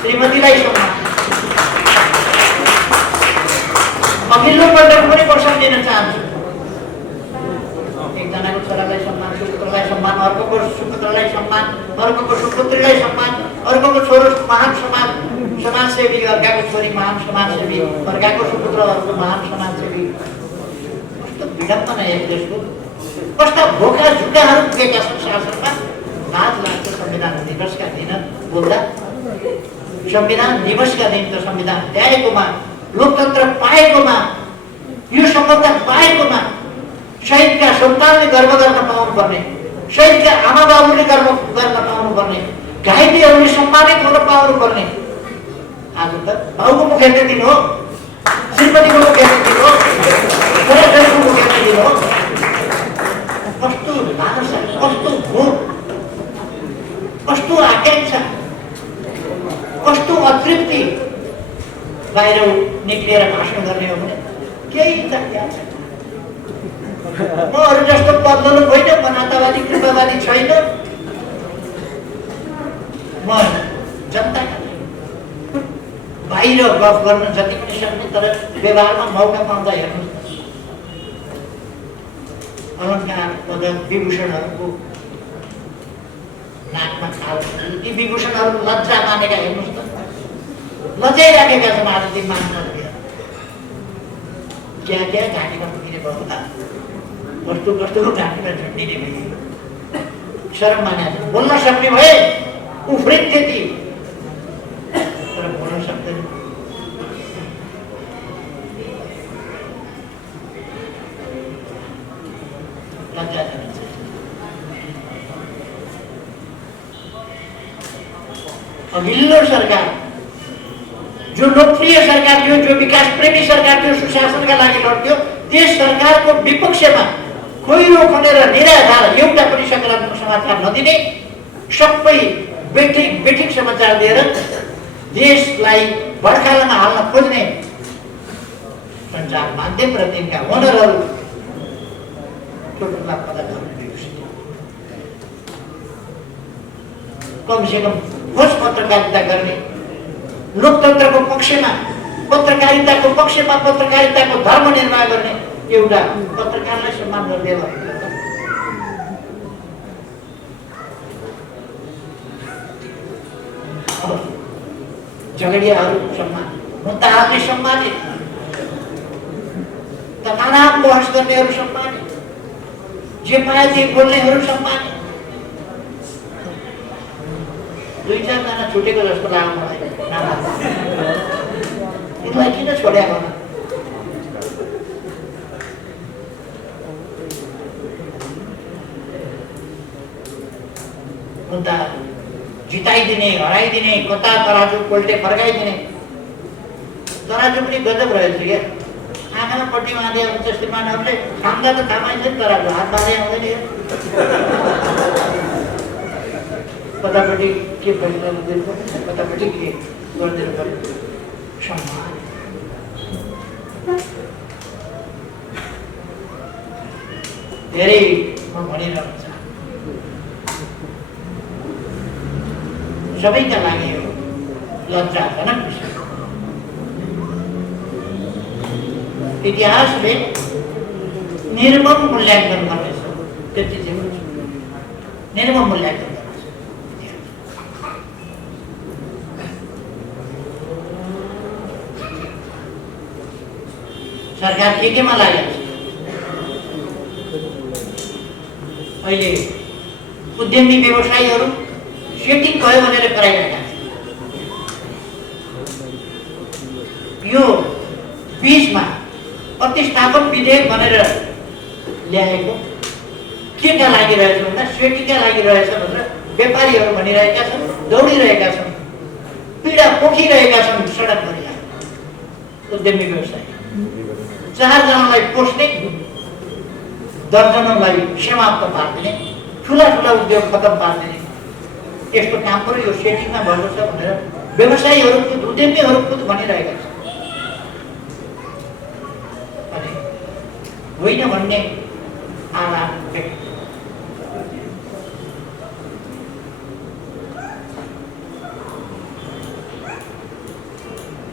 श्रीमतीलाई सम्मान। अघिल्लो पल्टको पनि म सम्झिन चाहन्छु, एकजनाको छोरालाई सम्मान, सुपुत्रलाई सम्मान, अर्कोको सुपुत्रलाई सम्मान, अर्कोको सुपुत्रीलाई सम्मान, अर्कोको छोरो महान समाजसेवी, अर्काको छोरी महान समाजसेवी, अर्काको सुपुत्र अर्को महान समाजसेवी। कस्तो विडम्बना एक देशको, कस्ता भोका झुक्काहरू पुगेका छन् शासनमा। लाज लाग्छ संविधान दिवसका दिन बोल्दा। संविधान दिवसका दिन त संविधान ल्याएकोमा, लोकतन्त्र पाएकोमा, यो सम्बन्ध पाएकोमा शहीदका सन्तानले गर्व गर्न पाउनुपर्ने, शहीदका आमा बाबुले गर्व गर्न पाउनुपर्ने, घाइतेहरूले सम्मानित हुन पाउनुपर्ने। आज त बाउको मुख्यता दिन हो, श्रीमतीको मुख्यता दिन हो, छोराछोरीको मुख्यता दिन हो। कस्तो लालसा, कस्तो भोग, कस्तो आकांक्षा, कस्तो अतृप्ति बाहिर निक्लिएर भाषण गर्ने हो भने केही त क्या छ। म अरू जस्तो बदल्नु होइन, म नातावादी कृपावादी छैन, म जनताका बाहिर गफ गर्न जति पनि सक्ने, तर व्यवहारमा मौका पाउँदा हेर्नुहोस् अलङ्कार पदक विभूषणहरूको नाकमा खाल, ती विभूषणहरू लज्जा मानेका हेर्नुहोस् त, लजाइराखेका छन् आज ती मान्छेहरूले। क्या घाँटीमा पुगिने बहुता, कस्तो घाँटीमा झुन्डिने भए, शरम माने बोल्न सक्ने भए उफ्रिन्थे ती, तर बोल्न सक्दैन। लज्जाजनक छ। अघिल्लो सरकार जो लोकप्रिय सरकार थियो, जो विकास प्रेमी सरकार थियो, सुशासनका लागि लड्थ्यो, त्यस सरकारको विपक्षमा खोइरो खनेर निराधार एउटा पनि सकारात्मक समाचार नदिने, सबै बेठिक समाचार दिएर देशलाई बर्खालामा हाल्न खोज्ने सञ्चार माध्यम र तिनका ओनरहरू ठुल्ठुला पदकहरू विभूषित। कमसेकम खोज पत्रकारिता गर्ने, लोकतन्त्रको पक्षमा, पत्रकारिताको पक्षमा, पत्रकारिताको धर्म निर्वाह गर्ने एउटा पत्रकारलाई सम्मान गर्ने भयो। झगडियाहरू सम्मान, मुद्दाहरूले सम्मानित, तनाव बहस गर्नेहरू सम्मानित, जे पाए त्यही बोल्नेहरू सम्मानित। 2-4 जना छुटेको जस्तो लाग्यो मलाई। यिनलाई किन छोड्या होला? मुद्दा जिताइदिने, हराइदिने, कता तराजु पोल्टे फर्काइदिने। तराजु पनि गजब रहेछ क्या। आँखामा पट्टी बाँधे हुन्छ श्रीमानहरूले, खाम्दा त थाहा पाइन्छ नि तराजु, हात बाँधे आउँदैन क्या। कतापट्टि के फैसला दिनु पर्यो, कतापट्टि के गरिदिनु पर्यो, सम्मान। धेरै म भनिरहेको छ, सबैका लागि यो लज्जाजनक विषय। इतिहासले निर्मम मूल्याङ्कन गर्नेछ, त्यति चाहिँ हुन्छ, निर्मम मूल्याङ्कन गर्नेछ। सरकार केमा लागेको छ? अहिले उद्यमी व्यवसायीहरू सेटिङ भयो भनेर कराइरहेका छन्। यो बीचमा प्रतिस्थापन विधेयक भनेर ल्याएको के का लागि रहेछ भन्दा सेटिङका लागि रहेछ भनेर व्यापारीहरू भनिरहेका छन्, दौडिरहेका छन्, पीडा पोखिरहेका छन् सडकभरि। उद्यमी व्यवसायी 4 जनालाई पोस्ने, दर्जनौंलाई समाप्त पार्दिने, ठुला ठुला उद्योग खतम पार्दिने, यस्तो काम पनि यो सेटिङमा भएको छ भनेर व्यवसायीहरू खुद, उद्यमीहरू खुद भनिरहेका छन्। अनि होइन भन्ने आवाज व्यक्त।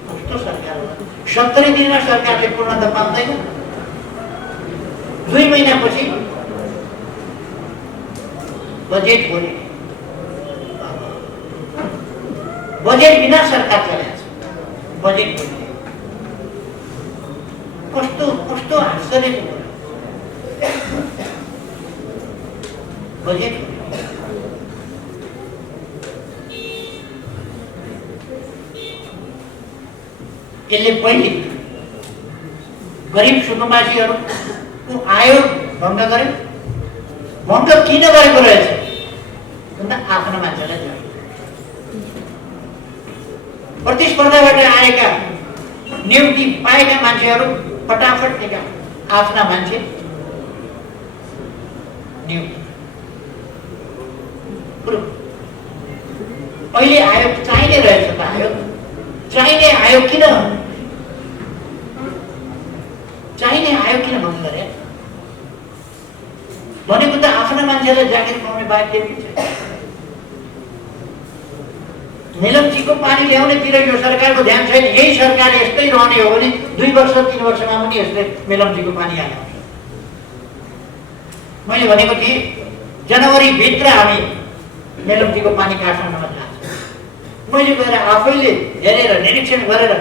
कस्तो सरकार हो? 70 दिनमा सरकारले पूर्णता पाउँदैन। 2 महिनापछि बजेट बोले, बजेट बिना सरकार चलेको छ। बजेट बोले कस्तो कस्तो आश्चर्यको कुरा। बजेट यसले पहिले गरिब सुकुम्बासीहरूको आय भङ्ग गर्यो। भङ्ग किन गरेको रहेछ भन्दा आफ्नो मान्छेलाई प्रतिस्पर्धाबाट आएका नियुक्ति पाएका मान्छेहरू फटाफट निकाल, आफ्ना मान्छे नियुक्ति। अहिले आयोग चाहिने रहेछ त, आयोग चाहिने आयोग किन भङ्ग गरे भनेको त आफ्ना मान्छेलाई जागिर पाउने बाहेक केही छैन। मेलम्चीको पानी ल्याउनेतिर यो सरकारको ध्यान छैन। यही सरकार यस्तै रहने हो भने 2 वर्ष 3 वर्षमा पनि यसले मेलम्चीको पानी हाल्छ। मैले भनेको थिएँ जनवरी भित्र हामी मेलम्चीको पानी काट्न नजान्छ। मैले गएर आफैले हेरेर निरीक्षण गरेर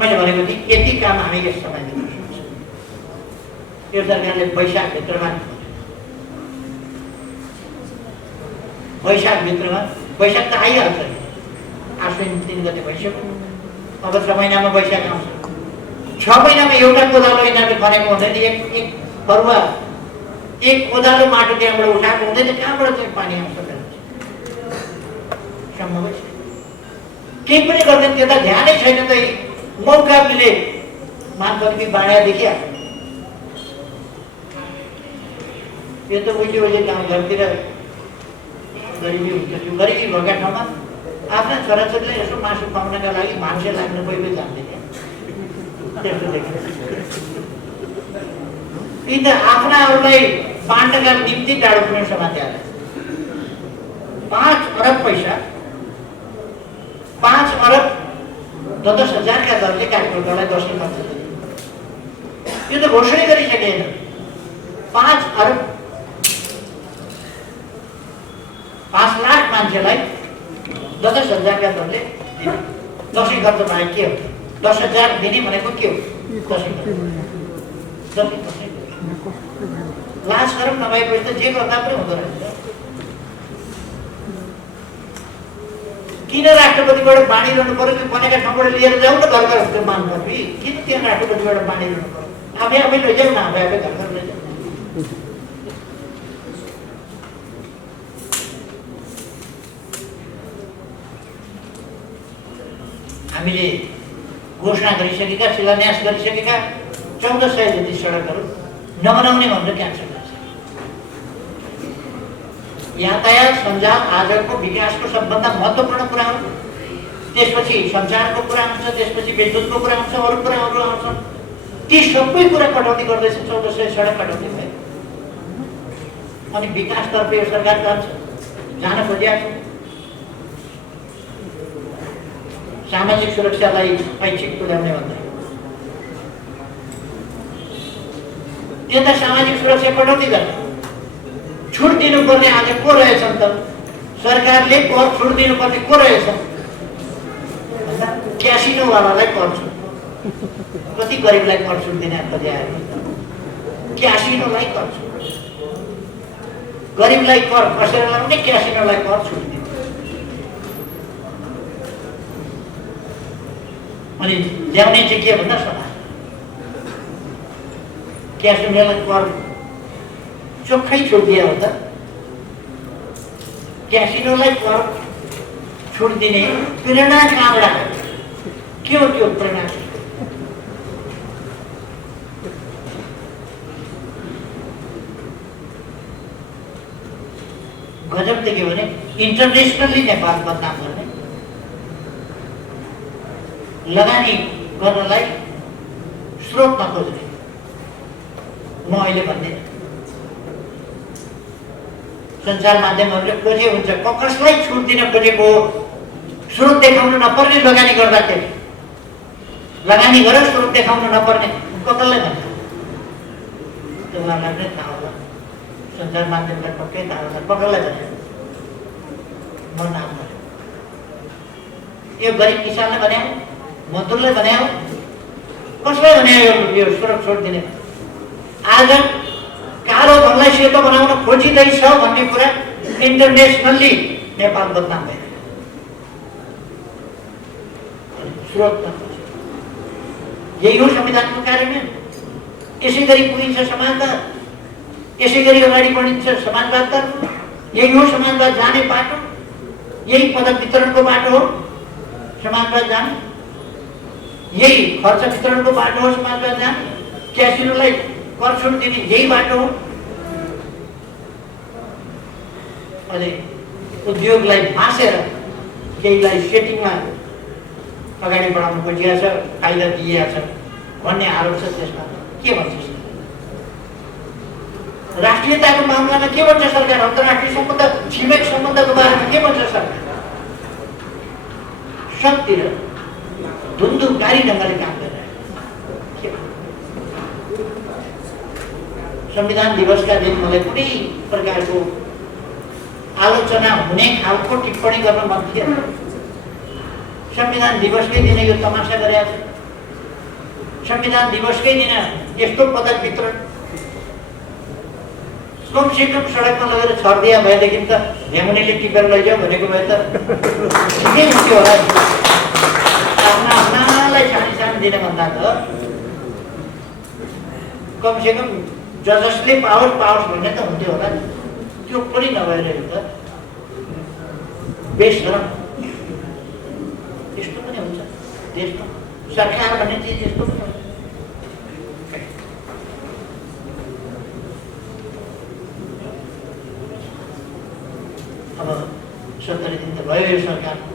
मैले भनेको थिएँ यति काम हामी यस समयमा गर्न सक्छौँ। यो सरकारले वैशाख भित्रमा वैशाख त आइहाल्छ, आश्विन 3 गते भइसक्यो। अब 6 महिनामा वैशाख आउँछ। 6 महिनामा एउटा कोदालो यिनीहरूले खनेको हुँदैन। एक फरुवा, एक कोदालो माटो त्यहाँबाट उठाएको हुँदैन। कहाँबाट चाहिँ पानी आउँछ सम्भवै छैन। केही पनि गर्दैन, त्यता ध्यानै छैन। त मौका मिले मानगर्मी बाँडा देखिहाल्छ। यो त उहिले गाउँघरतिर गरिबी हुन्छ। त्यो गरिबी भएका ठाउँमा आफ्ना छोराछोरीलाई यसो मासु खुवाउनका लागि मान्छे लाग्नु कोही जान्दैन। त्यस्तो देखिन्छ। यी त आफ्नाहरूलाई बाँड्नका निम्ति टाढो पुग्ने समाचार। 5 अरब पैसा, 5 अरब 10,000 का दरले काठमाडौँलाई दसैँ खर्च दिने। यो त घोषणा गरिसकेन। 5 अरब 5 लाख मान्छेलाई 10,000 का दरले दिने। दसैँ खर्च बाहेक के हो? 10,000 दिने भनेको के हो? दसैँ लाज शरम नभएपछि त जे गर्दा पनि हुँदो रहेछ। किन राष्ट्रपतिबाट बाँडिरहनु पर्यो? कि बनेका ठाउँबाट लिएर जाउँ न घर मान्नुपर्ने। किन त्यहाँ राष्ट्रपतिबाट बाँडिरहनु पर्यो? आफै लैजाउँ न, आफै घर लैजाउँ। हामीले घोषणा गरिसकेका शिलान्यास गरिसकेका 1400 जति सडकहरू नबनाउने भनेर क्यान्सल गर्छ। यातायात सञ्जाल आजको विकासको सबभन्दा महत्त्वपूर्ण कुरा हो। त्यसपछि सञ्चारको कुरा आउँछ, त्यसपछि विद्युतको कुरा आउँछ, अरू कुराहरू आउँछन्। ती सबै कुरा कटौती गर्दैछ। 1400 सडक कटौती भयो। अनि विकासतर्फ यो सरकार जान खोजिएको छ। सामाजिक सुरक्षालाई ऐच्छिक तुल्याउने भन्दा त्यता सामाजिक सुरक्षा कटौती गर्ने छुट दिनुपर्ने आज को रहेछन् त? सरकारले कर छुट दिनुपर्ने को रहेछ? क्यासिनोवालालाई कर छुट। कति गरिबलाई कर छुट दिन खोजिआएको? क्यासिनोलाई कर छुट। गरिबलाई कर कसेर लगाउने, क्यासिनोलाई कर छुट दिने। अनि ल्याउने चाहिँ के भन्दा समाज क्यासिनोलाई कर चोखै छुट दिए हो त? क्यासिनोलाई कर छुट दिने प्रेरणा कहाँबाट आयो? के हो त्यो प्रेरणा? गजब त के भने इन्टरनेसनली नेपाल बदनाम गर्ने, लगानी गर्नलाई स्रोत नखोज्ने। म अहिले भन्ने सञ्चार माध्यमहरूले खोजे हुन्छ, कसलाई छुट दिन खोजेको? स्रोत देखाउनु नपर्ने लगानी गर्दाखेरि। लगानी गरेर स्रोत देखाउनु नपर्ने कसलाई भन्छ? त्यो उहाँलाई नै थाहा होला। सञ्चार माध्यमलाई पक्कै थाहा होला। कसलाई भन्छ? म नाम भन्यो। यो गरिब किसानलाई भन्यो, मजदुरलाई भन्यो, कसलाई भन्यो यो स्रोत छोड दिने? आज कालो धनलाई सेतो बनाउन खोजिँदैछ भन्ने कुरा इन्टरनेसनल्ली नेपाल बदनाम भयो। स्रोत नखोज्ने, यही हो संविधानको कार्यान्वयन। यसै गरी पुगिन्छ समाजवाद, यसै गरी अगाडि बढिन्छ समाजवादतर्फ। यही हो समाजवाद जाने बाटो, यही पदक वितरणको बाटो हो समाजवाद जाने, यही खर्च वितरणको बाटो हो समाजवाद जाने, क्यासिनोलाई कर छुट दिने यही बाटो हो। अनि उद्योगलाई भाँसेर केहीलाई सेटिङमा अगाडि बढाउनु खोजिएको छ, फाइदा दिएको छ भन्ने आरोप छ। त्यसमा के भन्छ राष्ट्रियताको मामलामा? के भन्छ सरकार? अन्तर्राष्ट्रिय सम्बन्ध, छिमेक सम्बन्धको बारेमा के भन्छ सरकार? सबतिर धुन्धुकारी ढङ्गले काम गरिरहेको। संविधान दिवसका दिन मलाई कुनै प्रकारको आलोचना हुने खालको टिप्पणी गर्न मन थिएन। संविधान दिवसकै दिन यो तमासा गरेको छ। संविधान दिवसकै दिन यस्तो पदक वितरण कमसेकम सडकमा लगेर छरिदिया भएदेखि त ढ्याङ्गुनीले टिपेर लैजाऊ भनेको भए त ठिकै हुन्थ्यो होला। आफ्नालाई सानो दिने भन्दा त कमसेकम जसले पाओस् भन्ने त हुन्थ्यो होला। त्यो पनि नभएर त बेसरम यस्तो पनि हुन्छ देशमा। सरकार भन्ने चिज यस्तो पनि हुन्छ। अब 70 दिन त भयो यो सरकारको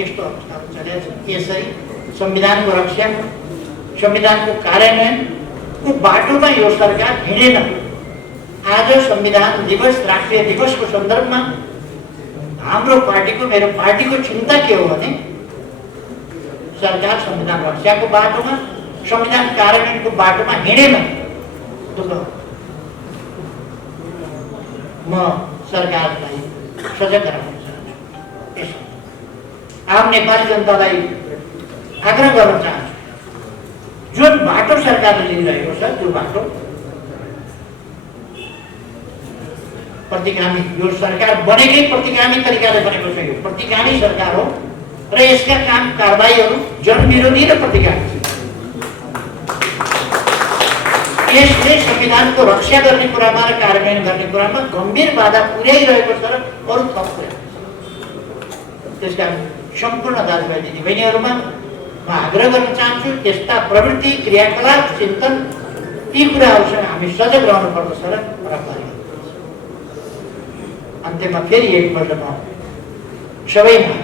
यस्तो अवस्थामा चलेको छ। यसरी संविधानको रक्षा, संविधानको कार्यान्वयनको बाटोमा यो सरकार हिँडेन। आज संविधान दिवस, राष्ट्रिय दिवसको सन्दर्भमा हाम्रो पार्टीको, मेरो पार्टीको चिन्ता के हो भने सरकार संविधान रक्षाको बाटोमा, संविधान कार्यान्वयनको बाटोमा हिँडेन। म सरकारलाई सजग गराउन चाहन्छु। आम नेपाली जनतालाई आग्रह गर्न चाहन्छु, जुन बाटो सरकारले लिइरहेको छ त्यो बाटो प्रतिगामी, यो सरकार बनेकै प्रतिगामी तरिकाले बनेको छ। यो प्रतिगामी सरकार हो र यसका काम कारबाहीहरू जनविरोधी र प्रतिगामी छ। यसले संविधानको रक्षा गर्ने कुरामा र कार्यान्वयन गर्ने कुरामा गम्भीर बाधा पुर्याइरहेको छ र अरू थप कुरा। त्यसकारण सम्पूर्ण दाजुभाइ दिदीबहिनीहरूमा म आग्रह गर्न चाहन्छु त्यस्ता प्रवृत्ति क्रियाकलाप चिन्तन ती कुराहरूसँग हामी सजग रहनु पर्दछ र प्रभावी। अन्त्यमा फेरि एकपल्ट म सबैमा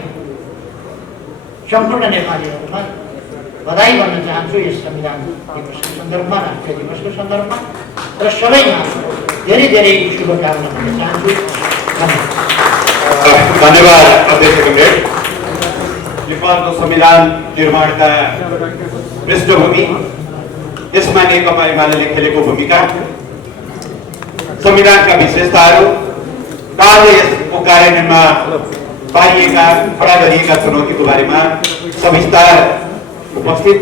सम्पूर्ण नेपालीहरूमा बधाई भन्न चाहन्छु यस संविधान दिवसको सन्दर्भमा, राष्ट्रिय दिवसको सन्दर्भमा र सबैमा धेरै धेरै शुभकामना भन्न चाहन्छु। धन्यवाद अध्यक्ष कमरेड। नेपालको संविधान निर्माणका पृष्ठभूमि, यसमा नेकपा एमाले खेलेको भूमिका, संविधानका विशेषताहरू, यसको कार्यान्वयनमा पाइएका खडा गरिएका चुनौतीको बारेमा सविस्तार उपस्थित